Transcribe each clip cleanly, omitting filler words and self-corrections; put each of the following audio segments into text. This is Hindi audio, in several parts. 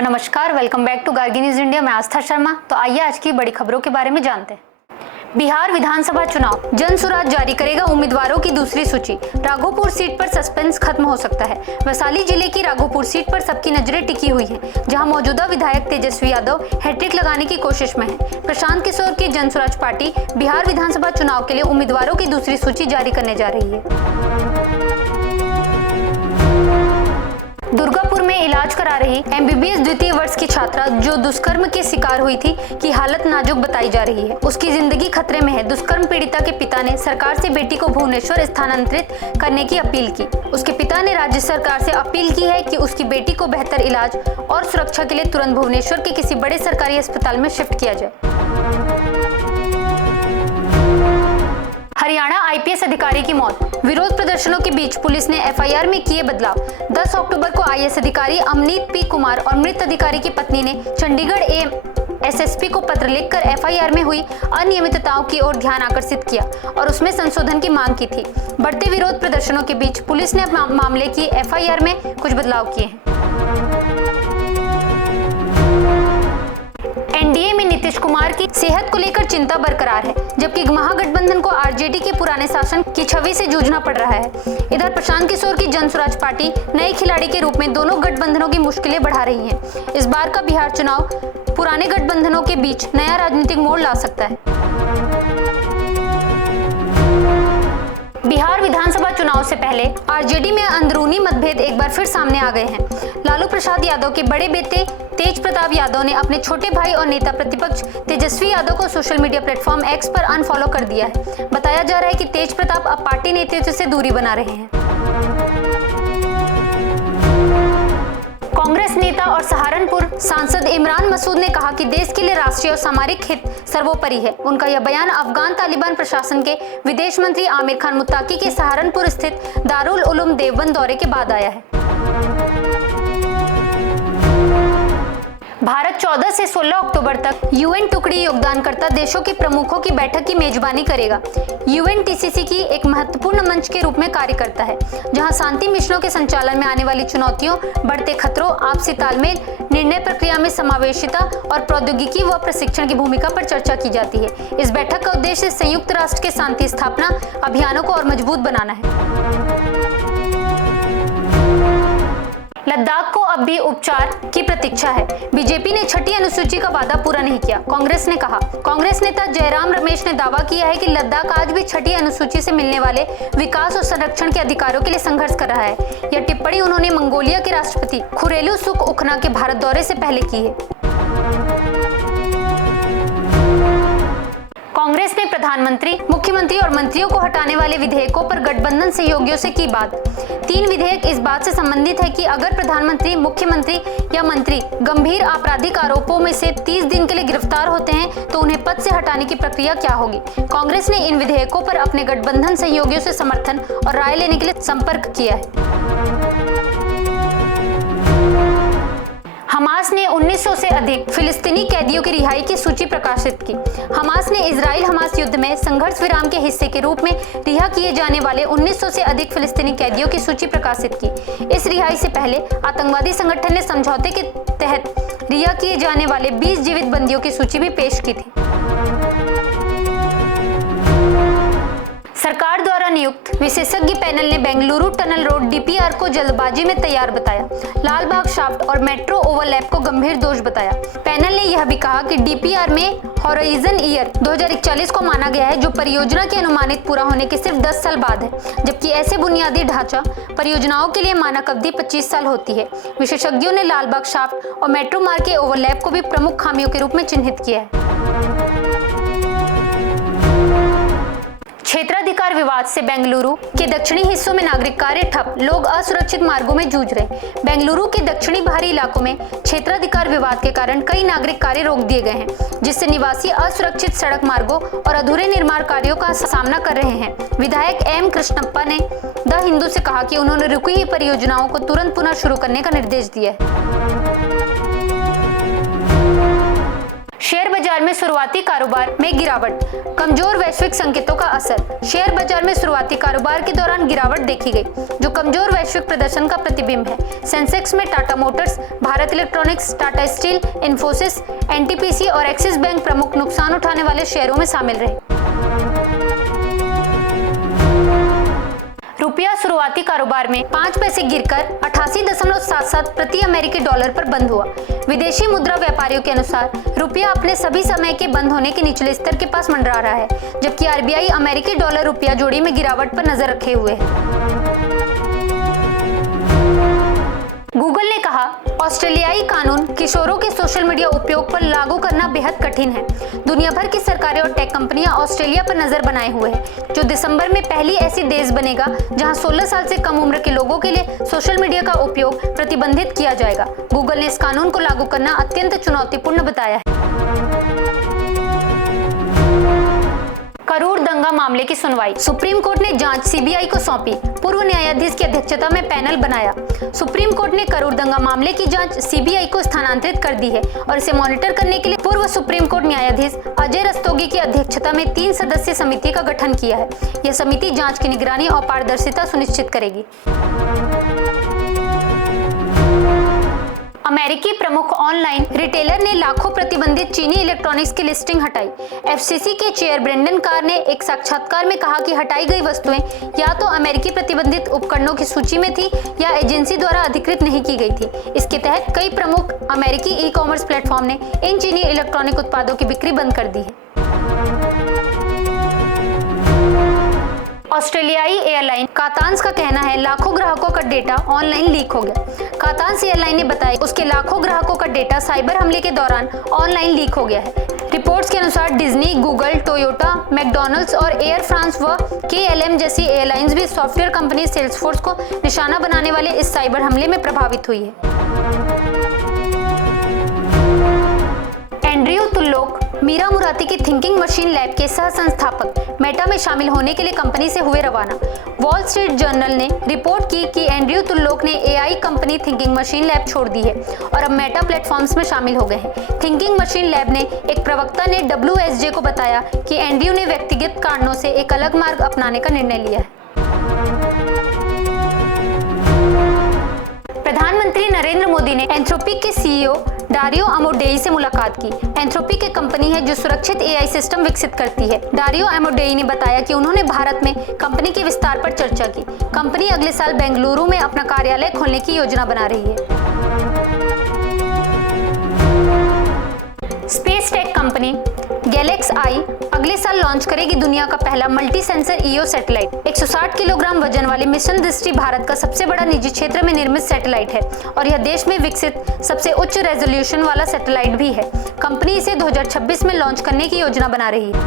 हेलो नमस्कार, welcome back to Gargi news India. मैं आस्था शर्मा। तो आइए आज की बड़ी खबरों के बारे में जानते हैं। बिहार विधानसभा चुनाव, जनसुराज जारी करेगा उम्मीदवारों की दूसरी सूची। राघोपुर सीट पर सस्पेंस खत्म हो सकता है। वैशाली जिले की राघोपुर सीट पर सबकी नजरें टिकी हुई हैं, जहां मौजूदा विधायक तेजस्वी यादव हैट्रिक लगाने की कोशिश में है। प्रशांत किशोर की जनसुराज पार्टी बिहार विधानसभा चुनाव के लिए उम्मीदवारों की दूसरी सूची जारी करने जा रही है। दुर्गापुर में इलाज करा रही एमबीबीएस द्वितीय वर्ष की छात्रा जो दुष्कर्म के शिकार हुई थी की हालत नाजुक बताई जा रही है। उसकी जिंदगी खतरे में है। दुष्कर्म पीड़िता के पिता ने सरकार से बेटी को भुवनेश्वर स्थानांतरित करने की अपील की। उसके पिता ने राज्य सरकार से अपील की है कि उसकी बेटी को बेहतर इलाज और सुरक्षा के लिए तुरंत भुवनेश्वर के किसी बड़े सरकारी अस्पताल में शिफ्ट किया जाए। हरियाणा आईपीएस अधिकारी की मौत, विरोध प्रदर्शनों के बीच पुलिस ने एफआईआर में किए बदलाव। 10 अक्टूबर को आईएएस अधिकारी अमनीत पी कुमार और मृत अधिकारी की पत्नी ने चंडीगढ़ एसएसपी को पत्र लिखकर एफआईआर में हुई अनियमितताओं की ओर ध्यान आकर्षित किया और उसमें संशोधन की मांग की थी। बढ़ते विरोध प्रदर्शनों के बीच पुलिस ने मामले की एफआईआर में कुछ बदलाव किए हैं। एनडीए में नीतीश कुमार की सेहत को लेकर चिंता बरकरार है, जबकि महागठबंधन को आरजेडी के पुराने शासन की छवि से जूझना पड़ रहा है। इधर प्रशांत किशोर की जनसुराज पार्टी नए खिलाड़ी के रूप में दोनों गठबंधनों की मुश्किलें बढ़ा रही है। इस बार का बिहार चुनाव पुराने गठबंधनों के बीच नया राजनीतिक मोड़ ला सकता है। बिहार विधानसभा चुनाव से पहले आरजेडी में अंदरूनी मतभेद एक बार फिर सामने आ गए हैं। लालू प्रसाद यादव के बड़े बेटे तेज प्रताप यादव ने अपने छोटे भाई और नेता प्रतिपक्ष तेजस्वी यादव को सोशल मीडिया प्लेटफॉर्म एक्स पर अनफॉलो कर दिया है। बताया जा रहा है कि तेज प्रताप अब पार्टी नेतृत्व से दूरी बना रहे हैं। कांग्रेस नेता और सहारनपुर सांसद इमरान मसूद ने कहा कि देश के लिए राष्ट्रीय और सामरिक हित सर्वोपरि है। उनका यह बयान अफगान तालिबान प्रशासन के विदेश मंत्री आमिर खान मुत्ताकी के सहारनपुर स्थित दारुल उलूम देवबंद दौरे के बाद आया है। भारत 14 से 16 अक्टूबर तक यूएन टुकड़ी योगदानकर्ता देशों के प्रमुखों की बैठक की मेजबानी करेगा। यूएनटीसीसी की एक महत्वपूर्ण मंच के रूप में कार्य करता है, जहां शांति मिशनों के संचालन में आने वाली चुनौतियों, बढ़ते खतरों, आपसी तालमेल, निर्णय प्रक्रिया में समावेशिता और प्रौद्योगिकी व प्रशिक्षण की भूमिका पर चर्चा की जाती है। इस बैठक का उद्देश्य संयुक्त राष्ट्र के शांति स्थापना अभियानों को और मजबूत बनाना है। लद्दाख को अब भी उपचार की प्रतीक्षा है। बीजेपी ने छठी अनुसूची का वादा पूरा नहीं किया, कांग्रेस ने कहा। कांग्रेस नेता जयराम रमेश ने दावा किया है कि लद्दाख आज भी छठी अनुसूची से मिलने वाले विकास और संरक्षण के अधिकारों के लिए संघर्ष कर रहा है। यह टिप्पणी उन्होंने मंगोलिया के राष्ट्रपति खुरेलु सुख उखना के भारत दौरे से पहले की है। कांग्रेस ने प्रधानमंत्री, मुख्यमंत्री और मंत्रियों को हटाने वाले विधेयकों पर गठबंधन सहयोगियों से की बात। 3 विधेयक इस बात से संबंधित है कि अगर प्रधानमंत्री, मुख्यमंत्री या मंत्री गंभीर आपराधिक आरोपों में से 30 दिन के लिए गिरफ्तार होते हैं तो उन्हें पद से हटाने की प्रक्रिया क्या होगी। कांग्रेस ने इन विधेयकों पर अपने गठबंधन सहयोगियों से समर्थन और राय लेने के लिए संपर्क किया है। हमास ने 1900 से अधिक फिलिस्तीनी कैदियों की रिहाई की सूची प्रकाशित की। हमास ने इजराइल हमास युद्ध में संघर्ष विराम के हिस्से के रूप में रिहा किए जाने वाले 1900 से अधिक फिलिस्तीनी कैदियों की सूची प्रकाशित की। इस रिहाई से पहले आतंकवादी संगठन ने समझौते के तहत रिहा किए जाने वाले 20 जीवित बंदियों की सूची भी पेश की थी। सरकार द्वारा नियुक्त विशेषज्ञ पैनल ने बेंगलुरु टनल रोड डीपीआर को जल्दबाजी में तैयार बताया। लाल बाग शाफ्ट और मेट्रो ओवरलैप को गंभीर दोष बताया। पैनल ने यह भी कहा कि डीपीआर में हॉराइजन ईयर 2041 को माना गया है, जो परियोजना के अनुमानित पूरा होने के सिर्फ 10 साल बाद है, जबकि ऐसे बुनियादी ढांचा परियोजनाओं के लिए मानक अवधि 25 साल होती है। विशेषज्ञों ने लाल बाग शाफ्ट और मेट्रो मार्ग के ओवरलैप को भी प्रमुख खामियों के रूप में चिन्हित किया है। क्षेत्राधिकार विवाद से बेंगलुरु के दक्षिणी हिस्सों में नागरिक कार्य ठप, लोग असुरक्षित मार्गों में जूझ रहे। बेंगलुरु के दक्षिणी बाहरी इलाकों में क्षेत्राधिकार विवाद के कारण कई नागरिक कार्य रोक दिए गए हैं, जिससे निवासी असुरक्षित सड़क मार्गों और अधूरे निर्माण कार्यों का सामना कर रहे हैं। विधायक एम कृष्णप्पा ने द हिंदू से कहा कि उन्होंने रुकी हुई परियोजनाओं को तुरंत पुनः शुरू करने का निर्देश दिया है। शेयर बाजार बाजार में शुरुआती कारोबार में गिरावट, कमजोर वैश्विक संकेतों का असर। शेयर बाजार में शुरुआती कारोबार के दौरान गिरावट देखी गई, जो कमजोर वैश्विक प्रदर्शन का प्रतिबिंब है। सेंसेक्स में Tata Motors, Bharat electronics, Tata steel, Infosys, NTPC और एक्सिस बैंक प्रमुख नुकसान उठाने वाले शेयरों में शामिल रहे। रुपया शुरुआती कारोबार में 5 पैसे गिरकर 88.77 प्रति अमेरिकी डॉलर पर बंद हुआ। विदेशी मुद्रा व्यापारियों के अनुसार रुपया अपने सभी समय के बंद होने के निचले स्तर के पास मंडरा रहा है, जबकि आरबीआई अमेरिकी डॉलर रुपया जोड़ी में गिरावट पर नजर रखे हुए है। गूगल ने कहा, ऑस्ट्रेलियाई कानून किशोरों के सोशल मीडिया उपयोग पर लागू करना बेहद कठिन है। दुनिया भर की सरकारें और टेक कंपनियां ऑस्ट्रेलिया पर नजर बनाए हुए हैं, जो दिसंबर में पहली ऐसी देश बनेगा जहां 16 साल से कम उम्र के लोगों के लिए सोशल मीडिया का उपयोग प्रतिबंधित किया जाएगा। गूगल ने इस कानून को लागू करना अत्यंत चुनौतीपूर्ण बताया है। करूर दंगा मामले की सुनवाई, सुप्रीम कोर्ट ने जांच सीबीआई को सौंपी। पूर्व न्यायाधीश की अध्यक्षता में पैनल बनाया। सुप्रीम कोर्ट ने करूर दंगा मामले की जांच सीबीआई को स्थानांतरित कर दी है और इसे मॉनिटर करने के लिए पूर्व सुप्रीम कोर्ट न्यायाधीश अजय रस्तोगी की अध्यक्षता में 3 सदस्यीय समिति का गठन किया है। यह समिति जांच की निगरानी और पारदर्शिता सुनिश्चित करेगी। अमेरिकी प्रमुख ऑनलाइन रिटेलर ने लाखों प्रतिबंधित चीनी इलेक्ट्रॉनिक्स की लिस्टिंग हटाई। एफसीसी के चेयर ब्रेंडन कार ने एक साक्षात्कार में कहा कि हटाई गई वस्तुएं या तो अमेरिकी प्रतिबंधित उपकरणों की सूची में थी या एजेंसी द्वारा अधिकृत नहीं की गई थी। इसके तहत कई प्रमुख अमेरिकी ई-कॉमर्स प्लेटफॉर्म ने इन चीनी इलेक्ट्रॉनिक उत्पादों की बिक्री बंद कर दी है। ऑस्ट्रेलियाई एयरलाइन कातांस का कहना है, लाखों ग्राहकों का डेटा ऑनलाइन लीक हो गया। कातांस एयरलाइन ने बताया उसके लाखों ग्राहकों का डेटा साइबर हमले के दौरान ऑनलाइन लीक हो गया है। रिपोर्ट्स के अनुसार डिज्नी, गूगल, टोयोटा, मैकडॉनल्ड्स और एयर फ्रांस व KLM जैसी एयरलाइंस भी सॉफ्टवेयर कंपनी सेल्सफोर्स को निशाना बनाने वाले इस साइबर हमले में प्रभावित हुई है। एंड्रयू तुल्लोक मीरा मुराती की थिंकिंग मशीन लैब के सह संस्थापक मेटा में शामिल होने के लिए कंपनी से हुए रवाना। वॉल स्ट्रीट जर्नल ने रिपोर्ट की कि एंड्रयू तुल्लोक ने AI company thinking machine lab छोड़ दी है और अब मेटा प्लेटफॉर्म्स में शामिल हो गए हैं। थिंकिंग मशीन लैब ने एक प्रवक्ता ने WSJ को बताया कि एंड्रयू ने व्यक्तिगत कारणों से एक अलग मार्ग अपनाने का निर्णय लिया है। प्रधानमंत्री नरेंद्र मोदी ने एंथ्रोपिक के CEO डारियो अमोडेई से मुलाकात की। एंथ्रोपिक एक कंपनी है जो सुरक्षित AI सिस्टम विकसित करती है। डारियो अमोडेई ने बताया कि उन्होंने भारत में कंपनी के विस्तार पर चर्चा की। कंपनी अगले साल बेंगलुरु में अपना कार्यालय खोलने की योजना बना रही है। स्पेस टेक कंपनी गैलेक्स आई अगले साल लॉन्च करेगी दुनिया का पहला multi sensor EO satellite. 160 kilogram वजन वाले मिशन दृष्टि भारत का सबसे बड़ा निजी क्षेत्र में निर्मित सैटेलाइट है और यह देश में विकसित सबसे उच्च रेजोल्यूशन वाला सैटेलाइट भी है। कंपनी इसे 2026 में लॉन्च करने की योजना बना रही है।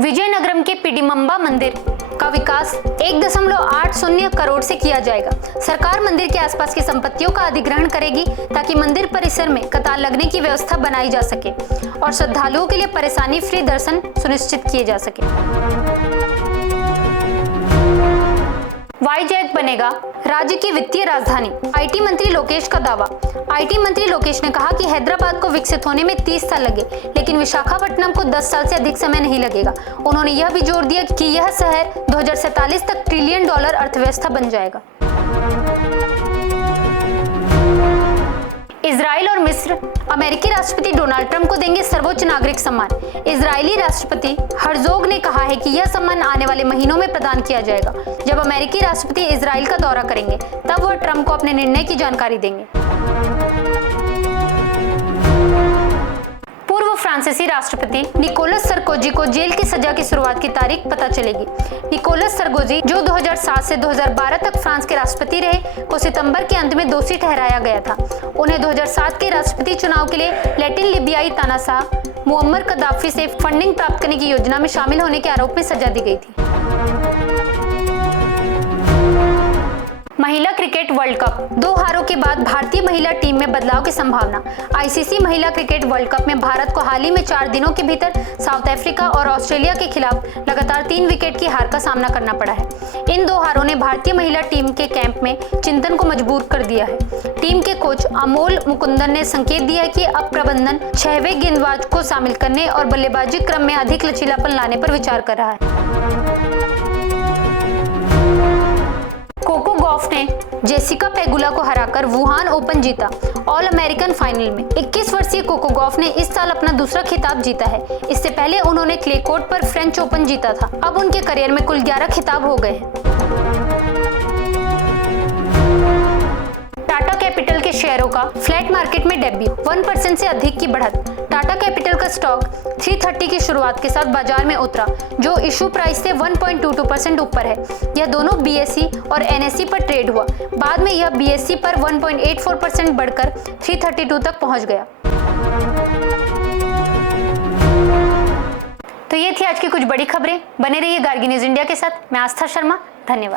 विजयनगरम के पिडिमंबा मंदिर का विकास 1.80 करोड़ से किया जाएगा। सरकार मंदिर के आसपास की संपत्तियों का अधिग्रहण करेगी ताकि मंदिर परिसर में कतार लगने की व्यवस्था बनाई जा सके और श्रद्धालुओं के लिए परेशानी फ्री दर्शन सुनिश्चित किए जा सके। वाईजैग बनेगा राज्य की वित्तीय राजधानी, IT मंत्री लोकेश का दावा। IT मंत्री लोकेश ने कहा कि हैदराबाद को विकसित होने में 30 साल लगे, लेकिन विशाखापट्टनम को 10 साल से अधिक समय नहीं लगेगा। उन्होंने यह भी जोर दिया कि यह शहर 2047 तक $1 ट्रिलियन अर्थव्यवस्था बन जाएगा। इजराइल और मिस्र अमेरिकी राष्ट्रपति डोनाल्ड ट्रंप को देंगे सर्वोच्च नागरिक सम्मान। इजरायली राष्ट्रपति हर्जोग ने कहा है कि यह सम्मान आने वाले महीनों में प्रदान किया जाएगा। जब अमेरिकी राष्ट्रपति इजराइल का दौरा करेंगे तब वह ट्रंप को अपने निर्णय की जानकारी देंगे। पूर्व फ्रांसीसी राष्ट्रपति निकोलस सरकोजी को जेल की सजा की शुरुआत की तारीख पता चलेगी। निकोलस सरकोजी, जो 2007 से 2012 तक फ्रांस के राष्ट्रपति रहे, को सितंबर के अंत में दोषी ठहराया गया था। उन्हें 2007 के राष्ट्रपति चुनाव के लिए लैटिन लिबियाई तानाशाह मुअम्मर कद्दाफी से फंडिंग प्राप्त करने की योजना में शामिल होने के आरोप में सजा दी गई थी। महिला क्रिकेट वर्ल्ड कप, 2 हारों के बाद भारतीय महिला टीम में बदलाव की संभावना। ICC महिला क्रिकेट वर्ल्ड कप में भारत को हाल ही में 4 दिनों के भीतर साउथ अफ्रीका और ऑस्ट्रेलिया के खिलाफ लगातार 3 विकेट की हार का सामना करना पड़ा है। इन 2 हारों ने भारतीय महिला टीम के कैंप में चिंतन को मजबूर कर दिया है। टीम के कोच अमोल मुकुंदन ने संकेत दिया कि अब प्रबंधन 6वें गेंदबाज को शामिल करने और बल्लेबाजी क्रम में अधिक लचीलापन लाने पर विचार कर रहा है। कोको गॉफ ने जेसिका पेगुला को हराकर वुहान ओपन जीता। ऑल अमेरिकन फाइनल में 21 वर्षीय कोको गॉफ ने इस साल अपना दूसरा खिताब जीता है। इससे पहले उन्होंने क्ले कोर्ट पर फ्रेंच ओपन जीता था। अब उनके करियर में कुल 11 खिताब हो गए हैं। टाटा कैपिटल के शेयरों का फ्लैट मार्केट में डेब्यू, 1% से अधिक की बढ़त। टाटा कैपिटल का स्टॉक 330 की शुरुआत के साथ बाजार में उतरा, जो इशू प्राइस से 1.22% ऊपर है। यह दोनों BSE और NSE पर ट्रेड हुआ। बाद में यह BSE पर 1.84% बढ़कर 332 तक पहुंच गया। तो ये थी आज की कुछ बड़ी खबरें। बने रहिए गार्गी न्यूज इंडिया के साथ। मैं आस्था शर्मा, धन्यवाद।